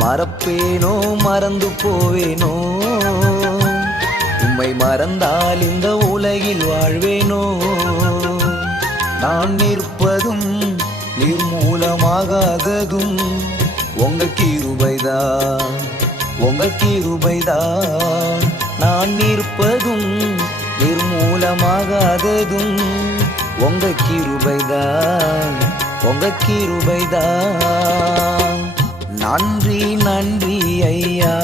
மறப்பேனோ மறந்து போவேனோ, உம்மை மறந்தால் இந்த உலகில் வாழ்வேனோ. நான் நிற்பதும் நிர்மூலமாகாததும் உங்க கிருபைதான், உங்க கிருபைதான். நான் நிற்பதும் நிர்மூலமாகாததும் உங்க கிருபைதான், உங்க கிருபைதான். நன்றி நன்றி ஐயா,